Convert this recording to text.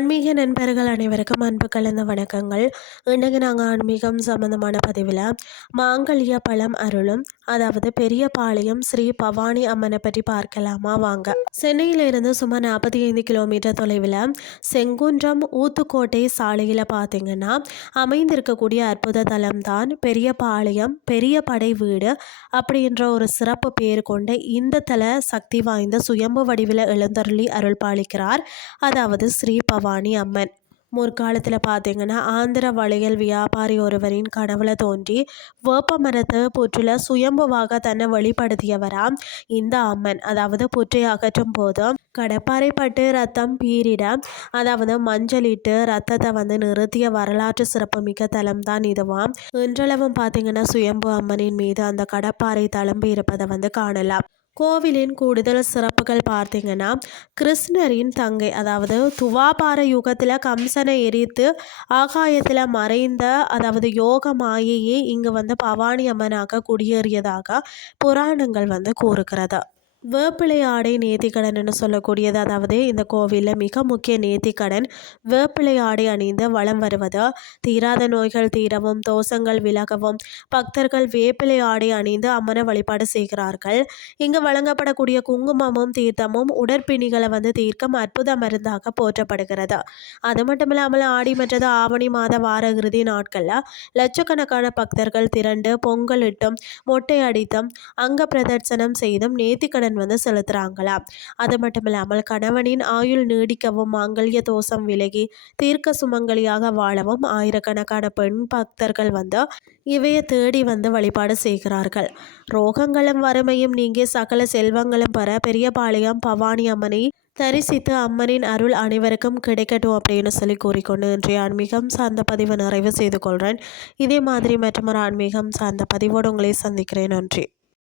ஆன்மீக நண்பர்கள் அனைவருக்கும் அன்பு கலந்த வணக்கங்கள். இன்றைக்கு நாங்கள் ஆன்மீகம் சம்பந்தமான பதிவில் மாங்கல்ய பழம் அருளும், அதாவது பெரியபாளையம் ஸ்ரீ பவானி அம்மனை பற்றி பார்க்கலாமா வாங்க. சென்னையிலிருந்து சுமார் 45 கிலோமீட்டர் தொலைவில் செங்குன்றம் ஊத்துக்கோட்டை சாலையில் பார்த்தீங்கன்னா அமைந்திருக்கக்கூடிய அற்புத தலம் தான் பெரியபாளையம் பெரிய படை வீடு அப்படின்ற ஒரு சிறப்பு பேர் கொண்ட இந்த தல சக்தி வாய்ந்த சுயம்பு வடிவில் எழுந்தருளி அருள் பாலிக்கிறார், அதாவது ஸ்ரீ பவானி அம்மன். முற்காலத்தில் பார்த்தீங்கன்னா ஆந்திர வளையல் வியாபாரி ஒருவரின் கனவுல தோன்றி வேப்ப மரத்தை புற்றுல சுயம்புவாக தன்னை வெளிப்படுத்தியவராம் இந்த அம்மன். அதாவது புற்றை அகற்றும் போதும் கடப்பாறை பட்டு ரத்தம் பீரிட, அதாவது மஞ்சளிட்டு ரத்தத்தை நிறுத்திய வரலாற்று சிறப்புமிக்க தலம் தான் இதுவாம். இன்றளவும் பார்த்தீங்கன்னா சுயம்பு அம்மனின் மீது அந்த கடப்பாறை தளம்பி இருப்பதை காணலாம். கோவிலின் கூடுதல் சிறப்புகள் பார்த்தீங்கன்னா கிருஷ்ணரின் தங்கை, அதாவது துவாபார யுகத்தில் கம்சனை எரித்து ஆகாயத்தில் மறைந்த, அதாவது யோக மாயையே இங்கு பவானி அம்மனாக குடியேறியதாக புராணங்கள் கூறுகிறது. வேப்பிலை ஆடை நேர்த்திக்கடன்னு சொல்லக்கூடியது, அதாவது இந்த கோவிலில் மிக முக்கிய நேர்த்திக்கடன் வேப்பிலை ஆடை அணிந்து வலம் வருவது. தீராத நோய்கள் தீரவும் தோஷங்கள் விலகவும் பக்தர்கள் வேப்பிலை ஆடை அணிந்து அம்மனை வழிபாடு செய்கிறார்கள். இங்கு வழங்கப்படக்கூடிய குங்குமமும் தீர்த்தமும் உடற்பிணிகளை தீர்க்கும் அற்புத மருந்தாக போற்றப்படுகிறது. அது மட்டும் இல்லாமல் ஆடி மற்றது ஆவணி மாத வார இறுதி நாட்களில் லட்சக்கணக்கான பக்தர்கள் திரண்டு பொங்கலிட்டும் மொட்டை அடித்தும் அங்க பிரதர்சனம் செய்தும் நேர்த்திக்கடன் செலுத்துறாங்களாம். அது மட்டும் இல்லாமல் கணவனின் ஆயுள் நீடிக்கவும் மாங்கல்ய தோஷம் விலகி தீர்க்க சுமங்கலியாக வாழவும் ஆயிரக்கணக்கான பெண் பக்தர்கள் இவையை தேடி வழிபாடு செய்கிறார்கள். ரோகங்களும் வறுமையும் நீங்கி சகல செல்வங்களும் பெற பெரியபாளையம் பவானி அம்மனை தரிசித்து அம்மனின் அருள் அனைவருக்கும் கிடைக்கட்டும் அப்படின்னு சொல்லி கூறிக்கொண்டு இன்றைய ஆன்மீகம் சார்ந்த பதிவை நிறைவு செய்து கொள்கிறேன். இதே மாதிரி மற்றொரு ஆன்மீகம் சார்ந்த பதிவோடு உங்களை சந்திக்கிறேன். நன்றி.